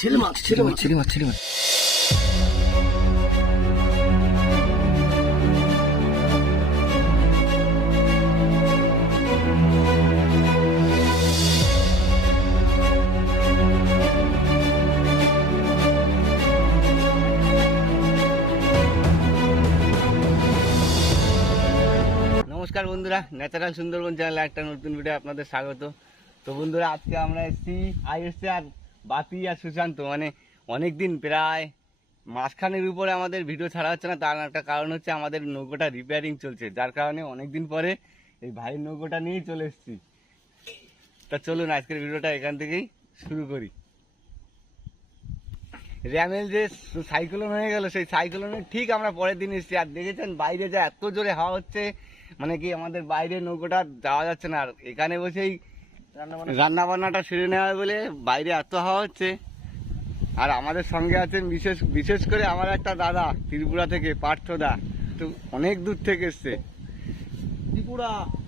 ছেলে মাছ ছেলে মাছ ছেলে মাছ ছেলে মাছ। নমস্কার বন্ধুরা, ন্যাচারাল সুন্দরবন চ্যানেলে একটা নতুন ভিডিও আপনাদের স্বাগত। তো বন্ধুরা, আজকে আমরা এসেছি আর বাপি আর সুশান্ত, মানে অনেকদিন প্রায় মাসখানের উপরে আমাদের ভিডিও ছাড়া হচ্ছে না। তার একটা কারণ হচ্ছে আমাদের নৌকোটা রিপেয়ারিং চলছে, যার কারণে অনেকদিন পরে এই ভাইয়ের নৌকোটা নিয়েই চলে এসেছি। তা চলুন আজকের ভিডিওটা এখান থেকেই শুরু করি। র্যামেল যে সাইক্লোন হয়ে গেল, সেই সাইক্লোনের ঠিক আমরা পরের দিন এসেছি। আর দেখেছেন বাইরে যা এত জোরে হাওয়া হচ্ছে, মানে কি আমাদের বাইরে নৌকোটা যাওয়া যাচ্ছে না। আর এখানে বসেই রান্না বান্নাটা সেরে নেওয়া হয় বলে বাইরে এত হাওয়া হচ্ছে। আর আমাদের সঙ্গে আছেন বিশেষ করে আমার একটা দাদা ত্রিপুরা থেকে, পার্থদা। তো অনেক দূর থেকে এসছে,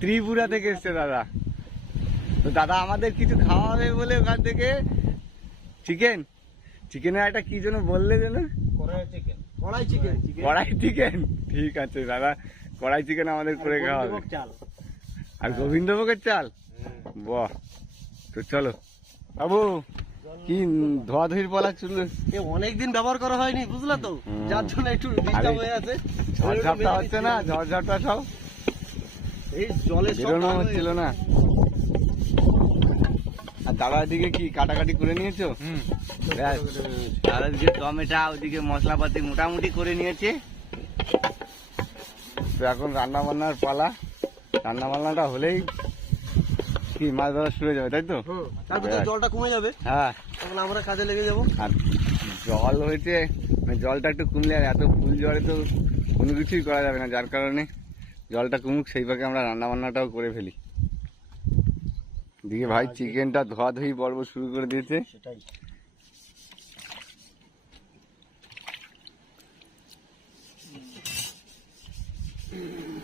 ত্রিপুরা থেকে এসছে দাদা। তো দাদা আমাদের কিছু খাওয়া হবে বলে ওখান থেকে চিকেনের একটা কি যেন বললে যেন, কড়াই চিকেন। ঠিক আছে দাদা, কড়াই চিকেন আমাদের করে খাওয়া হবে, আর গোবিন্দভোগের চাল। বাহ, তো চলো বাবু। কি ধোয়াধুয়ির পলা চুল অনেকদিন ব্যবহার করা হয়নি, বুঝলা তো, যার জন্য একটু ডিস্টার্ব হয়ে আছে। ঝড়ঝাপটা হচ্ছে না, ঝড়ঝাপটা সব এই জলে বেরোনো হচ্ছিল না। আর দাদার দিকে কি কাটাকাটি করে নিয়েছো? দাদার দিকে টমেটো, ওদিকে মশলাপাতি মোটামুটি করে নিয়েছে। তো এখন রান্না বান্নার পালা। রান্না বান্নাটা হলেই কি মাছ ধরা শুরু হয়ে যাবে, তাই তো? তারপর জলটা কমে যাবে, হ্যাঁ, তখন আমরা কাজে লেগে যাবো। আর জল হয়েছে, মানে জলটা একটু কমলে, আর এত ফুল জলে তো কোনো কিছুই করা যাবে না, যার কারণে জলটা কমুক সেই ভাগে আমরা রান্না বান্নাটাও করে ফেলি। দিকে ভাই চিকেনটা ধোয়াধুয়ি পর্ব শুরু করে দিয়েছে। সেটাই।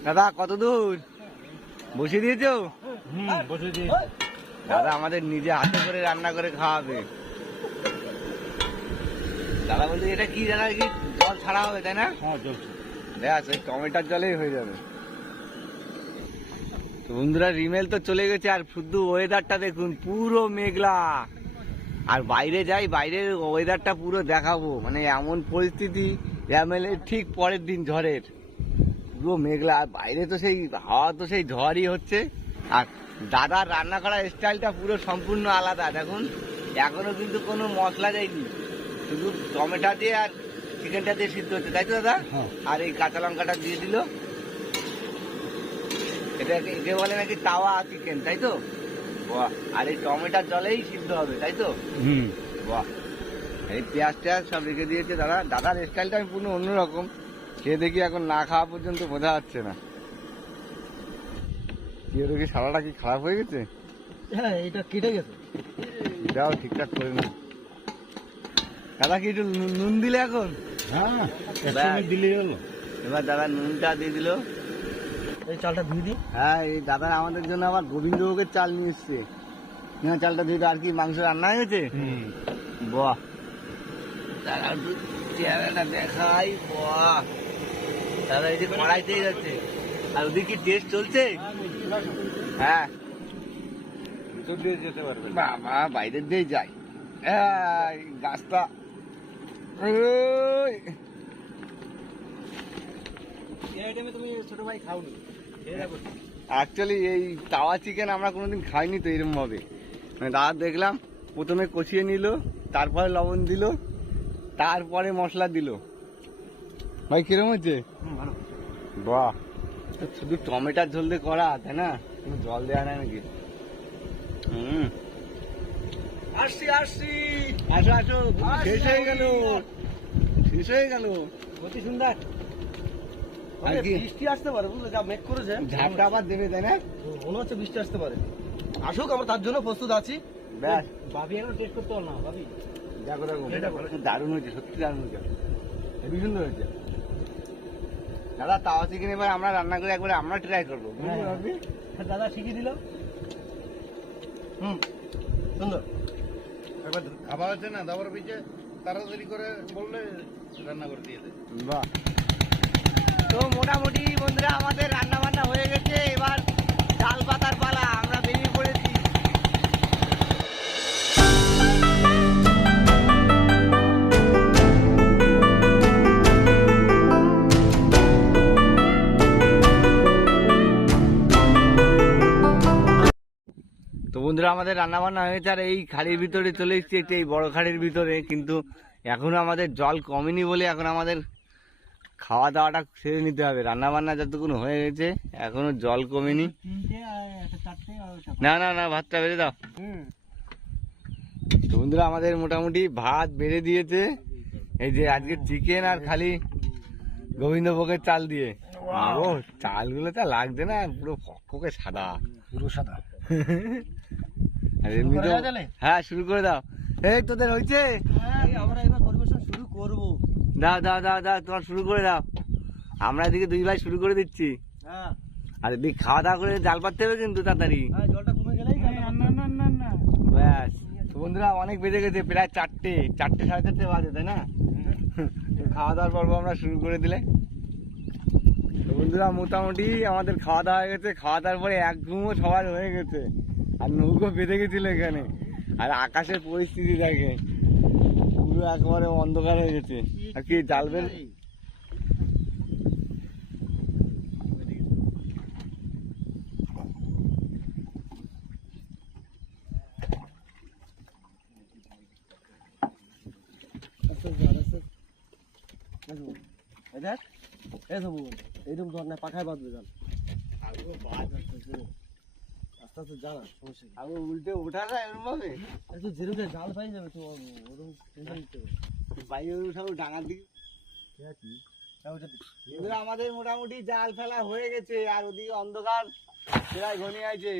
দাদা কত দূর বসিয়ে দিয়েছো? দাদা আমাদের নিজে হাতে করে রান্না করে খাওয়াবে। দাদা বলছে এটা কি জানা, কি জল ছাড়া হবে তাই না? দেখ ওই টমেটোর জলেই হয়ে যাবে। তো বন্ধুরা, রিমেল তো চলে গেছে, আর শুধু ওয়েদারটা দেখুন, পুরো মেঘলা। আর বাইরে যাই, বাইরের ওয়েদারটা পুরো দেখাবো, মানে এমন পরিস্থিতি রিমেলের ঠিক পরের দিন ঝড়ের, পুরো মেঘলা। আর বাইরে তো সেই হাওয়া, তো সেই ঝড়ই হচ্ছে। আর দাদার রান্না করার স্টাইলটা পুরো সম্পূর্ণ আলাদা। দেখুন এখনো কিন্তু কোনো মশলা যায়নি, শুধু টমেটো দিয়ে আর চিকেনটা দিয়ে সিদ্ধ হচ্ছে, তাই তো দাদা? আর এই কাঁচা লঙ্কাটা দিয়ে দিল। একে বলে নাকি তাওয়া চিকেন, তাই তো? বাহ, আর এই টমেটোর জলেই সিদ্ধ হবে, তাই তো? বাহ, এই পেঁয়াজ টেয়াজ সব রেখে দিয়েছে দাদা। দাদার স্টাইলটা আমি পুরো অন্যরকম, খেয়ে দেখি এখন না খাওয়া পর্যন্ত বোঝা যাচ্ছে না। কি হলো, কি সালাটা কি খারাপ হয়ে গেছে? হ্যাঁ, এটা কেটে গেছে। এটাও ঠিকঠাক করে না দাদা। কি একটু নুন দিলে এখন? হ্যাঁ, দিলেই হলো। এবার দাদা নুনটা দিয়ে দিল। এই চালটা ধুয়ে দিই। হ্যাঁ, এই দাদা আমাদের জন্য আবার গোবিন্দভোগের চাল নিয়ে এসছে। চালটা দিয়ে আর কি মাংস রান্না হয়েছে। বাহ, দাদা একটু চেহারাটা দেখাই। বাহ দাদা, এই যে কড়াইতেই যাচ্ছে। আর ওদিকে কি টেস্ট চলছে? হ্যাঁ, যেতে পারবে বাবা, বাইরের দিয়ে যাই। গাছটা তুমি ছোট ভাই খাওনি। অ্যাকচুয়ালি এই তাওয়া চিকেন আমরা কোনোদিন খাইনি তো এরকম ভাবে। মানে দাদা দেখলাম প্রথমে কষিয়ে নিল, তারপরে লবণ দিল, তারপরে মশলা দিল। ভাই কিরম হচ্ছে? বাহ, শুধু টমেটোর ঝোল দিয়ে করা, তাই না? কোনো জল দেওয়া নাই নাকি? আসছি আসছি, আসো আসো, শেষ হয়ে গেল, শেষ হয়ে গেল। অতি সুন্দর। আর কি বৃষ্টি আসতে পারে, বুঝলে, যা মেঘ করেছে। ঝাপটা আবার দেবে, তাই না? মনে হচ্ছে বৃষ্টি আসতে পারে। আসুক, আমরা তার জন্য প্রস্তুত আছি। ব্যাস, ভাবি এখন টেস্ট করতে পারো না। ভাবি দেখো দেখো, দারুণ হয়েছে, সত্যি দারুণ হয়েছে, হেবি সুন্দর হয়েছে। দাদা তাওয়া চিকেন এবার আমরা রান্না করে একবার আমরা ট্রাই করবো। দাদা শিখিয়ে দিল। সুন্দর। এবার খাবার আছে না, দাবার পিছে তাড়াতাড়ি করে বললে রান্না করে দিয়ে দেয়। বাহ। তো মোটামুটি বন্ধুরা আমাদের রান্না বান্না হয়ে গেছে, এবার ডাল পাতার পালা, আমরা বেরিয়ে পড়েছি। তো বন্ধুরা আমাদের রান্না বান্না হয়েছে, আর এই খাড়ির ভিতরে চলে এসেছি, একটু এই বড় খাড়ির ভিতরে, কিন্তু এখনো আমাদের জল কমেনি বলে এখন আমাদের খাওয়া দাওয়াটা সেরে নিতে হবে। রান্না বান্না যতক্ষণ হয়ে গেছে এখনো জল কমেনি। না না না, ভাতটা বেড়ে দাও। তো বন্ধুরা আমাদের মোটামুটি ভাত বেড়ে দিয়েছে, এই যে আজকে চিকেন আর খালি গোবিন্দভোগের চাল দিয়ে। ও চালগুলো তো লাগছে না, পুরো ফকফকে সাদা, পুরো সাদা। আর এমনিতেও হ্যাঁ শুরু করে দাও। এই তোদের হয়েছে? আমরা এবার পরিবেশন শুরু করব। দাও দাও দাও দাও, তোমার শুরু করে দাও। আমরা এদিকে দুই ভাই শুরু করে দিচ্ছি। হ্যাঁ আর এদিকে খাওয়া দাওয়া করে জাল পাততে হবে কিন্তু তাড়াতাড়ি। হ্যাঁ, জলটা কমে গেলেই না। ব্যাস। তো বন্ধুরা অনেক বেজে গেছে, প্রায় 4টে 4:30 বাজে, তাই না? তো খাওয়া দাওয়ার পর্ব আমরা শুরু করে দিলে। তো বন্ধুরা মোটামুটি আমাদের খাওয়া দাওয়া হয়ে গেছে, খাওয়া দাওয়ার পরে এক ঘুমও সবার হয়ে গেছে, আর নৌকো বেঁধে গেছিল এখানে। আর আকাশের পরিস্থিতি দেখে পুরো একেবারে অন্ধকার হয়ে গেছে। আর কি জাল বের এইরকম ধর না, পাখায় বাঁধবে জাল। আস্তে আস্তে জানা সমস্যা নেই। আগে উল্টে ওঠা যায় এরকম ভাবে, একটু ধীরে ধীরে জাল পাই যাবে তো, ওরকম টেনশন নিতে হবে। বাইরে সব ডাঙার দিকে। এবার আমাদের মোটামুটি জাল ফেলা হয়ে গেছে, আর ওদিকে অন্ধকার প্রায় ঘনিয়ে আছে।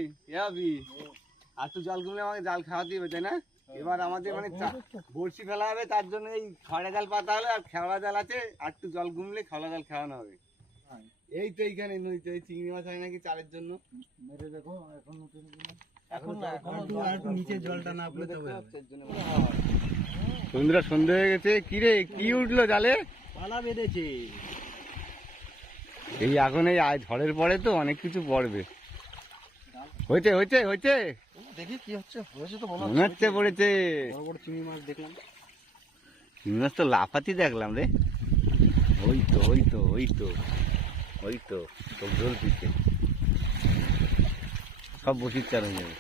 আর তো জল কমলে আমাকে জাল খাওয়াতে হবে, তাই না? এবার আমাদের মানে বড়শি ফেলা হবে, তার জন্য এই খড়া জাল পাতা হলে, আর খেওড়া জাল আছে, আর একটু জল কমলে খেওড়া জাল খাওয়ানো হবে। এই তো এইখানে নদীতে এই চিংড়ি মাছ হয় নাকি চালের জন্য। মেরে দেখো এখন এখন না, এখন একটু নিচে জলটা না পড়লে তবে হবে। বন্ধুরা সন্ধ্যে হয়ে গেছে। কি রে, কি উঠলো জালে? পালা বেঁধেছে। এই এখন এই ঝড়ের পরে তো অনেক কিছু পড়বে। হয়েছে হয়েছে হয়েছে, দেখি কি হচ্ছে। হয়েছে তো মনে হচ্ছে পড়েছে। বড় বড় চিংড়ি মাছ দেখলাম। চিংড়ি মাছ তো লাফাতি দেখলাম রে। ওই তো ওই তো ওই তো ওই তো সব জল পিছে সব বসির চার হয়ে যাবে।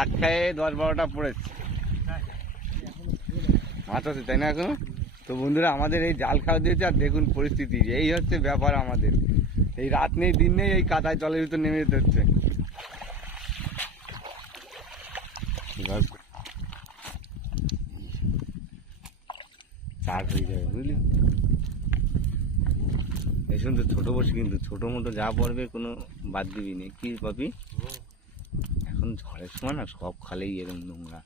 এক খায়ে 10-12টা পড়েছে মাছ আছে, তাই না এখনো? তো বন্ধুরা আমাদের এই জাল খাওয়া দিয়েছে, আর দেখুন পরিস্থিতি, এই হচ্ছে ব্যাপার আমাদের। এই রাত নেই দিন নেই, এই কাদায় জলের ভিতর নেমে যেতে হচ্ছে। চার হয়ে যাবে বুঝলি। এই শুনতে ছোট বসে, কিন্তু ছোট মোটো যা পড়বে কোনো বাদ দিবি নেই। কি পাবি এখন ঝড়ের সময় না, সব খালেই এরকম নোংরা।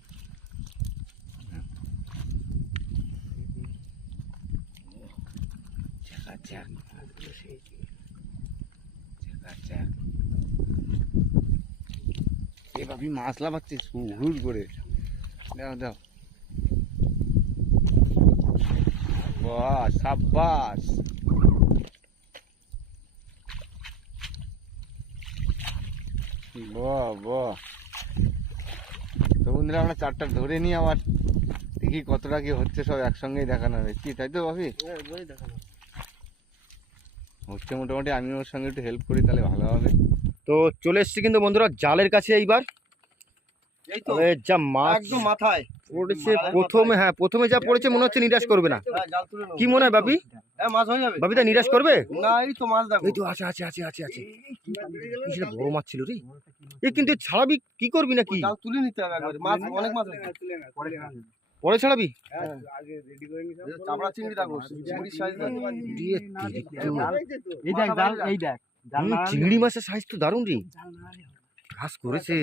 এ ভাবি মাছ লাফাচ্ছিস হুড় করে, দাও দাও। বাহ সাব্বাস। বাহ বাহ। তো বন্ধুরা আমরা চারটা ধরে নিই, আবার দেখি কতটা কি হচ্ছে, সব একসঙ্গেই দেখানো হবে। কি তাই তো ভাবি? হচ্ছে মোটামুটি, আমি ওর সঙ্গে একটু হেল্প করি, তাহলে ভালো হবে। তো চলে এসছি কিন্তু বন্ধুরা জালের কাছে এইবার। এই তো তবে যা মাছ একদম মাথায় পড়েছে প্রথমে, হ্যাঁ প্রথমে যা পড়েছে মনে হচ্ছে নিরাশ করবে না। জাল তুলে নাও। কি মনে হয় বাপি? হ্যাঁ, মাছ হয়ে যাবে। বাপিদা নিরাশ করবে? না, এই তো মাছ দেখো। এই তো আছে আছে আছে আছে আছে। সেটা বড় মাছ ছিল রে। এই কিন্তু ছাড়াবি কি করবি নাকি? জাল তুলে নিতে হবে একবারে। মাছ অনেক মাছ আছে। পরে ছাড়াবি? চাপড়া চিংড়ি দেখো, চিংড়ির সাইজ দেখো। এই দেখ জাল, এই দেখ চিংড়ি মাছের সাইজ তো দারুণ রে, ঘাস করেছে।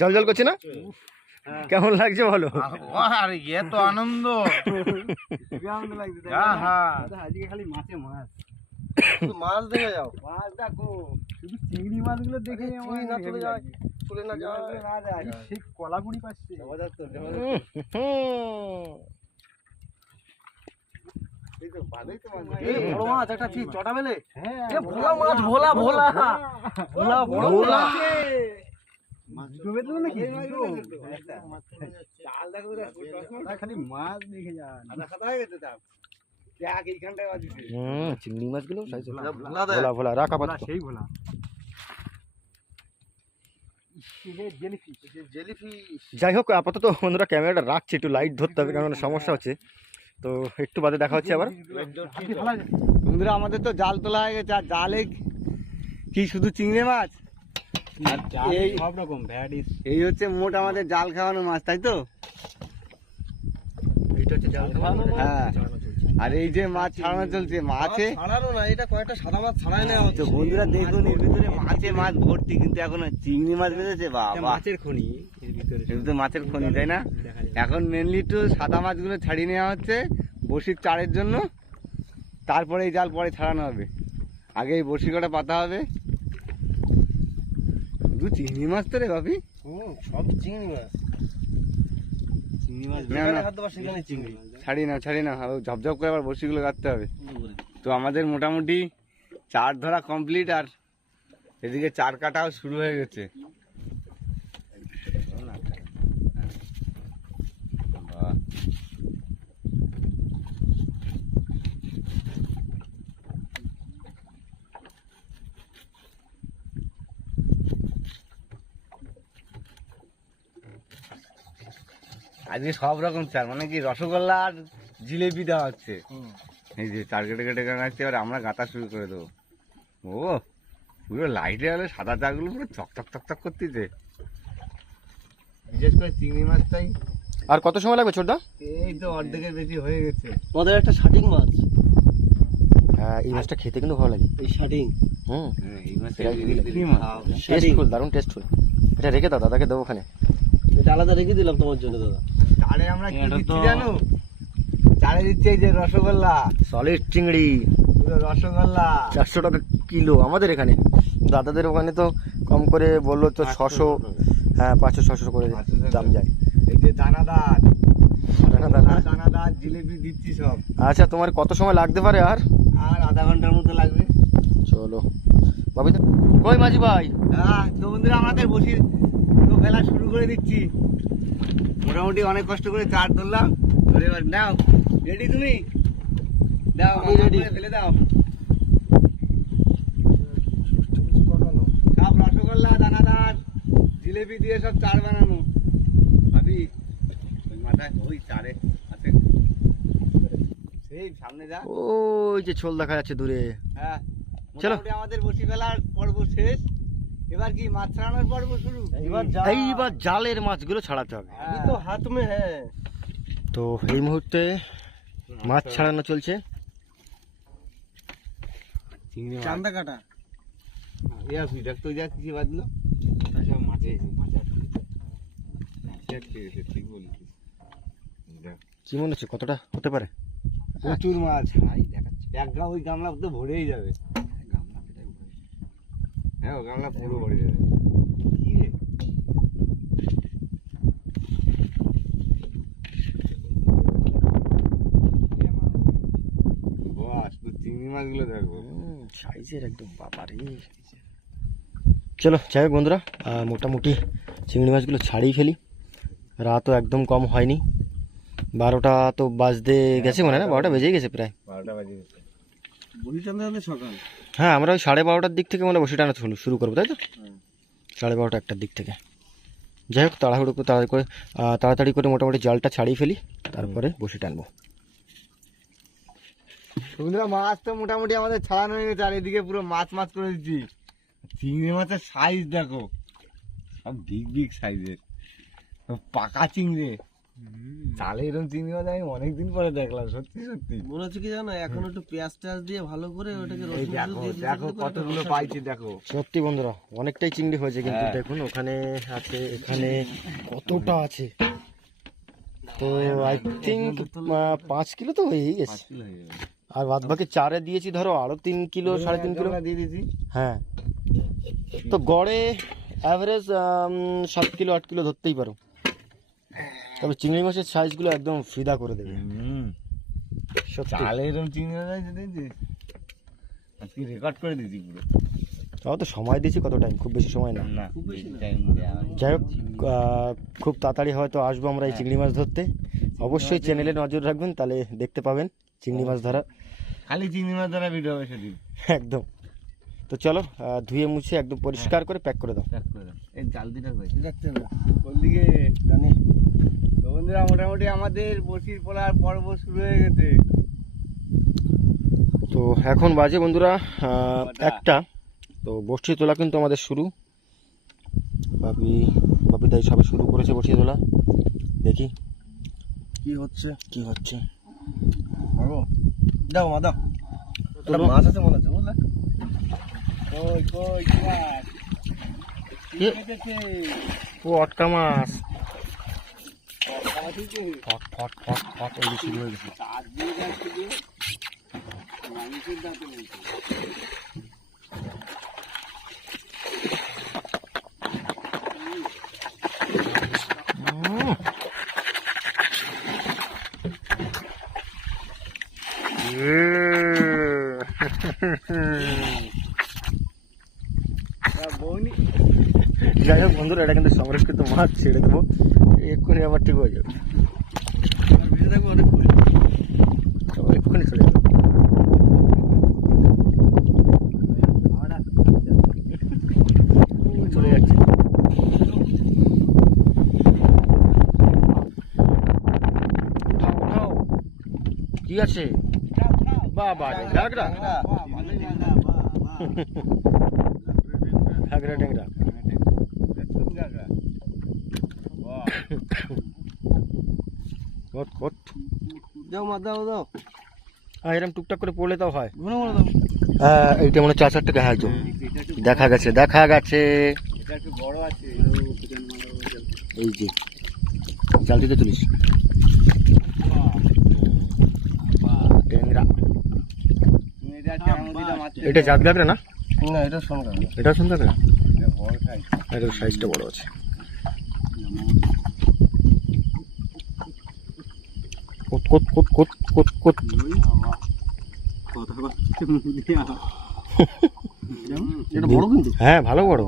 জল জল করছে না? কেমন লাগছে বলো? আরে এ তো আনন্দ। আজকে খালি মাছে মাছ, মাছ দেখে যাও, মাছ দেখো, শুধু চিংড়ি মাছগুলো দেখে আমার না চলে যায়, চলে না যায়, সেই কলাগুড়ি পাচ্ছে। বড় মাছ একটা চটা মেলে, ভোলা মাছ, ভোলা ভোলা ভোলা ভোলা খালি মাছ দেখে যান। চিংড়ি মাছগুলো ভোলা ভোলা রাখা পাত্র। সেই ভোলা জেলিফিশ। যাই হোক, আপাতত বন্ধুরা ক্যামেরাটা রাখছি, একটু লাইট ধরতে হবে কারণ সমস্যা হচ্ছে, তো একটু বাদে দেখা হচ্ছে আবার। বন্ধুরা আমাদের তো জাল তোলা হয়ে গেছে, আর জালে কি শুধু চিংড়ি মাছ? আর এই সব রকম ভ্যারাইটিস। এই হচ্ছে মোট আমাদের জাল খাওয়ানো মাছ, তাই তো? এটা হচ্ছে জাল খাওয়ানো মাছ, হ্যাঁ। আর এই যে মাছ ছাড়ানো চলছে, মাছে ছাড়ানো না, এটা কয়েকটা সাদা মাছ ছাড়াই নেওয়া হচ্ছে। তো বন্ধুরা দেখুন এর ভিতরে মাছে মাছ ভর্তি, কিন্তু এখন চিংড়ি মাছ বেঁধেছে। বাবা, মাছের খনি এর ভিতরে, এর ভিতরে মাছের খনি, তাই না? দেখা যায়। এখন মেনলি একটু সাদা মাছগুলো ছাড়িয়ে নেওয়া হচ্ছে বড়শির চারের জন্য, তারপরে এই জাল পরে ছাড়ানো হবে। আগে এই বড়শি কটা পাতা হবে। শুধু চিংড়ি মাছ তো রে বাপি, সব চিংড়ি মাছ, চিংড়ি মাছ না, না। খাদ্য বা সেখানে চিংড়ি। ছাড়ি না ঝপঝপ করে আবার বড়শিগুলো কাটতে হবে। তো আমাদের মোটামুটি চার ধরা কমপ্লিট, আর এদিকে চার কাটাও শুরু হয়ে গেছে। বাহ। আজকে সব রকম চার, মানে কি রসগোল্লা আর জিলেপি দেওয়া হচ্ছে। এই যে চার কেটে কেটে গাঁচ্ছে, এবার আমরা গাঁথা শুরু করে দেবো। ও পুরো লাইটে হলে সাদা চাগুলো পুরো চকচক চকচক করতেছে, বিশেষ করে চিংড়ি মাছটাই। আর কত সময় লাগবে ছোটদা? এই তো অর্ধেকের বেশি হয়ে গেছে। আমাদের একটা শাটিং মাছ, হ্যাঁ, এই মাছটা খেতে কিন্তু ভালো লাগে। এই শাটিং, এই মাছ টেস্টফুল, দারুণ টেস্টফুল। এটা রেখে দাও, দাদাকে দেবো ওখানে। এটা আলাদা রেখে দিলাম তোমার জন্য দাদা। চারে আমরা কি দিচ্ছি জানো? চারে দিচ্ছে এই যে রসগোল্লা, সলিড চিংড়ি, পুরো রসগোল্লা 400 টাকা কিলো আমাদের এখানে। দাদাদের ওখানে তো কম করে বললো তো 600, হ্যাঁ 500-600 করে দাম যায়। এই যে দানাদার দানাদার। দানাদার জিলেপি দিচ্ছি সব। আচ্ছা, তোমার কত সময় লাগতে পারে? আর আধা ঘন্টার মতো লাগবে। চলো বাবু, কই মাঝি ভাই? তো বন্ধুরা আমাদের বসির তো খেলা শুরু করে দিচ্ছি। মোটামুটি অনেক কষ্ট করে চার ধরলাম, ধরে এবার নাও। রেডি তুমি? দাও, আমি ready। ফেলে দাও সব রসগোল্লা দানাদার জিলেপি দিয়ে সব চার বানানো। ভাবি ওই মাথায় ওই চারে আছে, সেই সামনে যা। ওই যে ছোল দেখা যাচ্ছে দূরে। হ্যাঁ, চলো। মোটামুটি আমাদের বসি ফেলার পর্ব শেষ। এবার কি মাছ ছাড়ানোর পর্ব শুরু। এইবার জালের মাছগুলো ছাড়াতে হবে। হ্যাঁ। তো হাত মে হ্যাঁ। তো এই মুহূর্তে মাছ ছাড়ানো চলছে। চিংড়ি মাছ চান্দা কাটা, ইয়া ফিডাক তো যা কিছু বাদলো মাছে ঠিক বলছিস। কি মনে হচ্ছে কতটা হতে পারে? প্রচুর মাছ এক গা, ওই গামলা তো ভরেই যাবে। হ্যাঁ, ও গামলা পুরো ভরে যাবে। কি রে? বস তুই চিংড়ি মাছগুলো দেখো। সাইজের একদম বাবারে। চলো যাই হোক বন্ধুরা, মোটামুটি চিংড়ি মাছগুলো ছাড়িয়ে ফেলি। রাতও একদম কম হয়নি, 12টা তো বাজতে গেছে মনে হয়, না 12টা বেজেই গেছে প্রায়। 12টা বাজে গেছে। বড়ি চান্দা হলে সকাল। হ্যাঁ, আমরা ওই 12:30টার দিক থেকে মানে বসে টানা শুরু করবো, তাই তো? 12:30 1টার দিক থেকে। যাই হোক, তাড়াতাড়ি করে মোটামুটি জালটা ছাড়িয়ে ফেলি, তারপরে বসে টানবো। বন্ধুরা মাছ তো মোটামুটি আমাদের ছাড়ানো হয়ে গেছে, আর এদিকে পুরো মাছ মাছ করে দিচ্ছি। চিংড়ি মাছের সাইজ দেখো, সব বিগ বিগ সাইজের, পাকা চিংড়ি। চালে এরকম চিংড়ি মাছ আমি অনেকদিন পরে দেখলাম, সত্যি সত্যি। মনে হচ্ছে কি জানো, এখন একটু পেঁয়াজ টেয়াজ দিয়ে ভালো করে ওটাকে এই রসুন দেখো দিয়ে দেখো কতগুলো পাইছি দেখো। সত্যি বন্ধুরা অনেকটাই চিংড়ি হয়েছে, কিন্তু হ্যাঁ। দেখুন ওখানে আছে, এখানে কতটা আছে। তো আই থিঙ্ক 5 কিলো তো হয়েই গেছে। আর বাদ বাকি চারে দিয়েছি ধরো আরো 3 কিলো 3.5 কিলো দিয়ে দিয়েছি। হ্যাঁ, তো গড়ে অ্যাভারেজ 7 কিলো 8 কিলো ধরতেই পারো। তবে চিংড়ি মাছের সাইজগুলো একদম ফিদা করে দেবে সত্যি। চালে এরকম চিংড়ি মাছ আছে দেখছিস, আজকে রেকর্ড করে দিয়েছি পুরো। তাও তো সময় দিয়েছি, কত টাইম, খুব বেশি সময় না। না টাইম দেওয়া হয়নি। যাই হোক, খুব তাড়াতাড়ি হয়তো আসবো আমরা এই চিংড়ি মাছ ধরতে। অবশ্যই চ্যানেলে নজর রাখবেন, তাহলে দেখতে পাবেন চিংড়ি মাছ ধরা। খালি চিংড়ি মাছ ধরা ভিডিও হবে সেদিন। একদম। তো চলো ধুয়ে মুছে একদম পরিষ্কার করে প্যাক করে দাও। প্যাক করে দাও। এই জালদিটা কই দেখতে হবে কোন দিকে জানি। তো বন্ধুরা মোটামুটি আমাদের বসির পোলার পর্ব শুরু হয়ে গেছে। তো এখন বাজে বন্ধুরা 1টা। তো বড়শি তোলা কিন্তু আমাদের শুরু। বাপি দাই সবে শুরু করেছে বড়শি তোলা। দেখি কি হচ্ছে। কি হচ্ছে। দাও মা দাও, তোলো। মাছ আছে মনে হচ্ছে বুঝলে। কই কই কি মাছ? এ, ও অটকা মাছ। ফট ফট ফট ফট এই যে শুরু হয়ে গেছে। চার দিয়ে যাচ্ছে যে মানুষের দাঁতে বলছে। বৌনি যাই হোক বন্ধুরা, এটা কিন্তু সংরক্ষিত মাছ, ছেড়ে দেবো এক্ষুনি, আবার ঠিক হয়ে যাবে। ভেজে থাকবো অনেক করে। আবার এক্ষুনি চলে যাবে। চলে যাচ্ছে। উঠাও, উঠাও। কি আছে? বাবা রে, ঘাগরা ঘাগরা ট্যাংরা। কট কট। দাও মা দাও দাও, এরকম টুকটাক করে পড়লে তাও হয়। ঘন ঘন দাও। এইটা মনে 4-4 টাকা হয় তো। দেখা গেছে দেখা গেছে। এটা একটু বড় আছে। এই যে জাল দিতে তুলিস ট্যাংরা। এটা জাত গাগরা না? না এটা শোন কেন, এটা শুন গাগরা। বড় সাইজ। এটা সাইজটা বড় আছে। Coat coat coat coat coat coat. এটা বড় কিন্তু। হ্যাঁ ভালো বড়।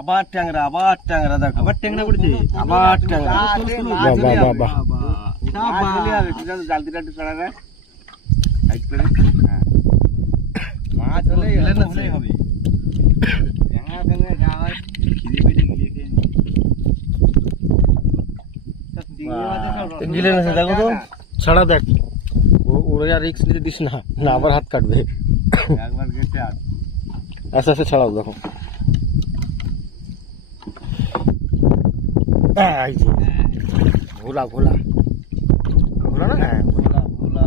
আবার ট্যাংরা, আবার ট্যাংরা দেখো, আবার ট্যাংরা পড়েছে, আবার ট্যাংরা। বাহ বাহ বাহ বাহ। জালদিটা একটু ছড়া দেয় হাইট করে। হ্যাঁ মাছ হলেই হবে। ট্যাংরা ফ্যাংরা যা হয় খিদে পেটে গিলে খেয়ে নি। গিলে নেছে দেখো তো, ছাড়া দেখ। ওরে আর রিক্স নিতে দিস না, না আবার হাত কাটবে। একবার গেছে আর আস্তে আস্তে ছাড়াও দেখো। এই যে ভোলা ভোলা ভোলা না, হ্যাঁ ভোলা ভোলা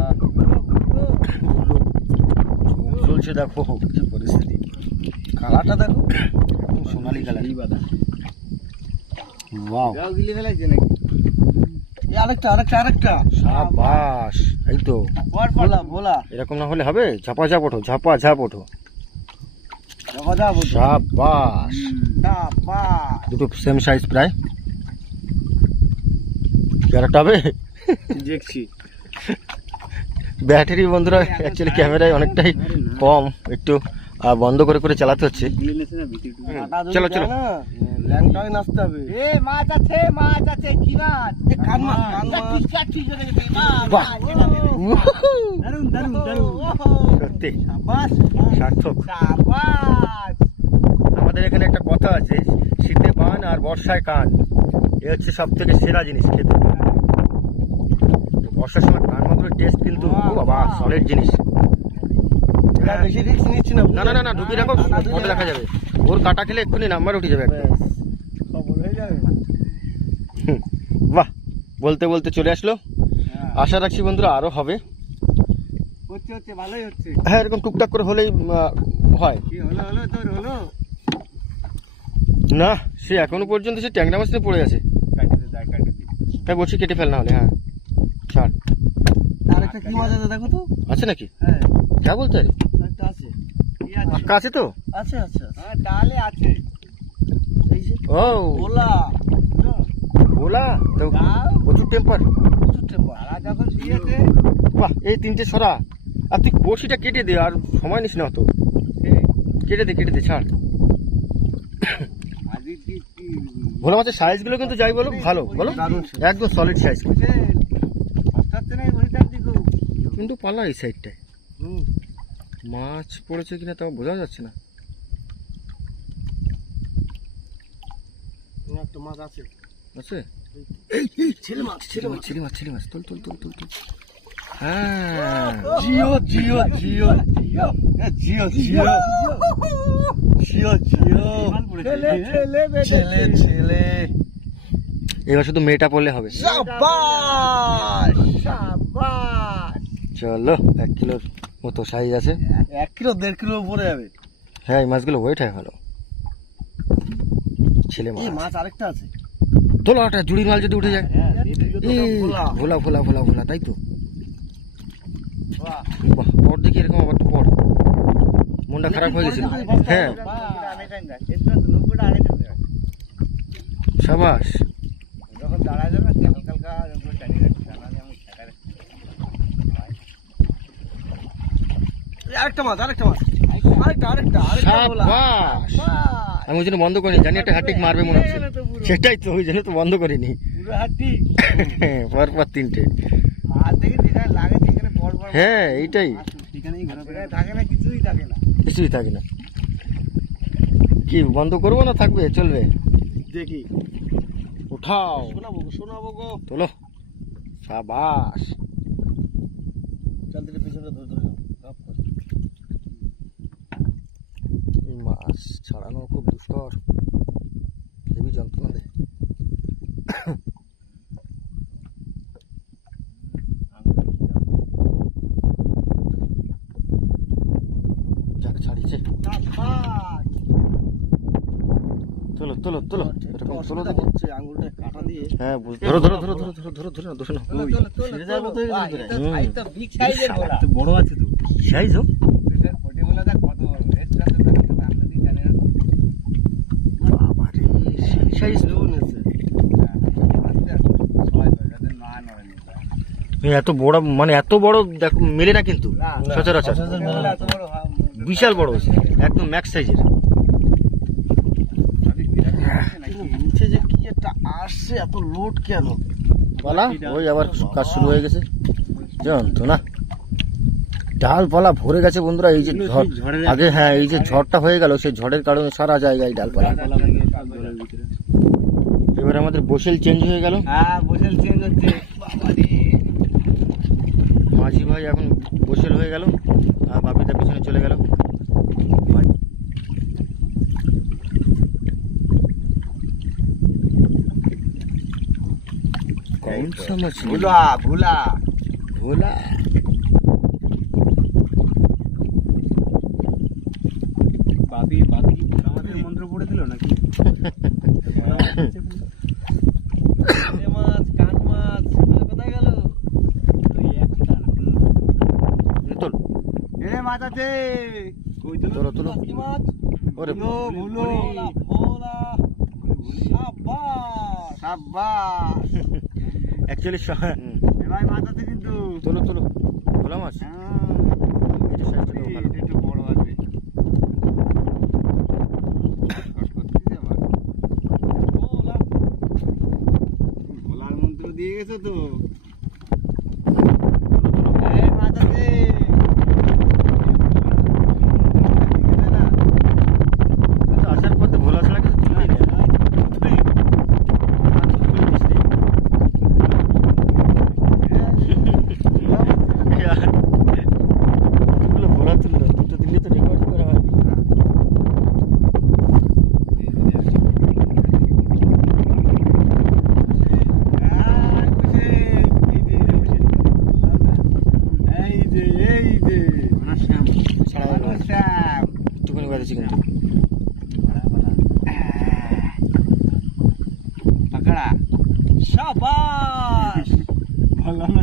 চলছে। দেখো কি পরিস্থিতি, কালারটা দেখো একদম সোনালি কালার। ওয়াও, যাও গিলে ফেলাইছে নাকি? আরেকটা আরেকটা আরেকটা, সাবাস। এই তো ভোলা ভোলা। এরকম না হলে হবে? ঝাপা ঝাপ ওঠো, ঝাপা ঝাপ ওঠো। সাবাস। দুটো সেম সাইজ প্রায়। ক্যারেক্ট হবে দেখছি। ব্যাটারি বন্ধুরা অ্যাকচুয়ালি ক্যামেরায় অনেকটাই কম, একটু বন্ধ করে করে চালাতে হচ্ছে। চলো চলো। ল্যাংটাই নাচতে হবে। মাছ আছে মাছ আছে। কি মাছ? কান মাছ, কান মাছ। বাহ, দারুন দারুন দারুন। সত্যি সাবাস সার্থক। সাবাস। আমাদের এখানে একটা কথা আছে, শীতে বান আর বর্ষায় কান। এ হচ্ছে সব থেকে সেরা জিনিস খেতে। তো বর্ষার সময় কান মাগুরের টেস্ট কিন্তু ও বাবা সলিড জিনিস। বেশি রিস্ক নিচ্ছি না। না না না না ঢুকিয়ে রাখো, পরে দেখা যাবে। ওর কাটা খেলে এক্ষুনি নাম্বার উঠে যাবে একদম। খবর হয়ে যাবে। বাহ, বলতে বলতে চলে আসলো। আশা রাখছি বন্ধুরা আরো হবে। হচ্ছে হচ্ছে ভালোই হচ্ছে। হ্যাঁ, এরকম টুকটাক করে হলেই হয়। কি হলো হলো তোর হলো? না, সে এখনো পর্যন্ত সে ট্যাংরা মাছ নিয়ে পড়ে আছে। কাটে দে কাটে দে। তাই বলছি কেটে ফেল না হলে। হ্যাঁ ছাড়। আরেকটা কি মাছ আছে দেখো তো। আছে নাকি? হ্যাঁ যা বলতে পারি, একটা আছে। কি আছে? পাক্কা আছে তো? আছে আছে। হ্যাঁ ডালে আছে। এই যে ও ওলা। ওলা তো দাও। প্রচুর টেম্পার। তারা যখন দিয়েছে বাহ, এই তিনটে ছড়া। আর তুই বড়শিটা কেটে দে, আর সময় নিস না অত। কেটে দে ছাড়। আজি কি ভোলা মাছের সাইজ গুলো কিন্তু যাই বলো ভালো, বলো একদম সলিড সাইজ, বুঝে অস্তাতে নাই বহিদার দিকু। কিন্তু পাল্লা এই সাইডটায় মাছ পড়েছে কিনা তাও বোঝা যাচ্ছে না। একটা মাছ আছে। আছে ছেলে মাছ ছিলি মাছ তোল। হ্যাঁ, জিও জিও জিও জিও জিও জিও জিও জিও ছেলে ছেলে ছেলে ছেলে। এবার শুধু মেয়েটা পড়লে হবে। শাবাশ শাবাশ। চলো, 1 কিলোর মতো সাইজ আছে। 1 কিলো 1.5 কিলো উপরে যাবে। হ্যাঁ, এই মাছগুলো ওয়েট হয় ভালো। ছেলে এই মাছ মাছ আরেকটা আছে। তোলাটা জুড়ির মাল যদি উঠে যায়। হ্যাঁ এই, ভোলা তাই তো। বাহ বাহ, পর দেখি এরকম আবার পর। মনটা খারাপ হয়ে গেছিল। হ্যাঁ, সাবাস। যখন দাঁড়ায় যাবে হালকা হালকা যখন টানিয়ে রাখবে টানালে আমি ঠেকারে। আরেকটা মাছ আরেকটা বলা। সাবাস। আমি ওই জন্য বন্ধ করিনি, জানি একটা হ্যাটিক মারবে মনে হচ্ছে। সেটাই তো, ওই জন্য তো বন্ধ করিনি। পুরো হাতি পর 3টে। আর দেখে যেখানে লাগে সেখানে পর হ্যাঁ, এইটাই। সেখানেই ঘোরাফেরা থাকে না, কিছুই থাকে না। কিছুই থাকে না। কি বন্ধ করবো না থাকবে? চলবে। দেখি উঠাও, শোনাবো গো। তোলো। সাবাস। চল দিলে পিছনে ধরে ধরে যাও। এই মাছ ছাড়ানো খুব দুষ্কর, হেবি যন্ত্রণা দেয়। যাকে ছাড়িয়েছে। তোলো এরকম তোলো দেখি। হচ্ছে আঙুলটা কাটা দিয়ে। হ্যাঁ, ধরো না, দোষ না। ছেড়ে যাওয়ার মতো হয়ে গেছে তো। হুম। সাইজ তো বিগ সাইজের ভোলা। বড় আছে তো। সাইজ হোক। ফোটে ভোলা দেখ কত বড়। রেস্টুরেন্টে দেখাতে আমরা দিই জানি না। বাবারে, সেই সাইজ। এত বড়, মানে এত বড় দেখো মেলে না কিন্তু সচরাচর। বিশাল বড়, একদম ম্যাক্স সাইজের। নিচে যে কি একটা আসছে, এত লোড কেন? পালা ওই আবার কাজ শুরু হয়ে গেছে। জানতো না, ডালপালা ভরে গেছে বন্ধুরা। এই যে ঝড় আগে, হ্যাঁ, এই যে ঝড়টা হয়ে গেল, সেই ঝড়ের কারণে সারা জায়গায় ডালপালা। এবার আমাদের বসেল চেঞ্জ হয়ে গেল। হ্যাঁ বসেল চেঞ্জ হচ্ছে। মাঝি ভাই এখন বসেল হয়ে গেল, আর বাপিদা পিছনে চলে গেল। कौन सा मछली? ভোলা ভোলা भोला। বাপি আমাদের মন্ত্র পড়ে দিল নাকি? মাছ কান মাছ কোথায় গেল? তোল, এ মাছ আছে। তোলো। কি মাছ? ওরে ভুলো ভোলা সাবাস সাবাস। অ্যাকচুয়ালি এ ভাই মাছ আছে কিন্তু। তোলো ভোলা মাছ। এটা সাইজটা খুব ভালো। একটু বড় আছে। ভোলার মন্ত্র দিয়ে গেছে তো। এই মাছ আছে। আসার পর তো ভোলা ছাড়া কিছু তুললেই না। ভোলা তুললো, দুটো বেঁধেছি কিন্তু। পাকড়া শাবাশ! ভালো না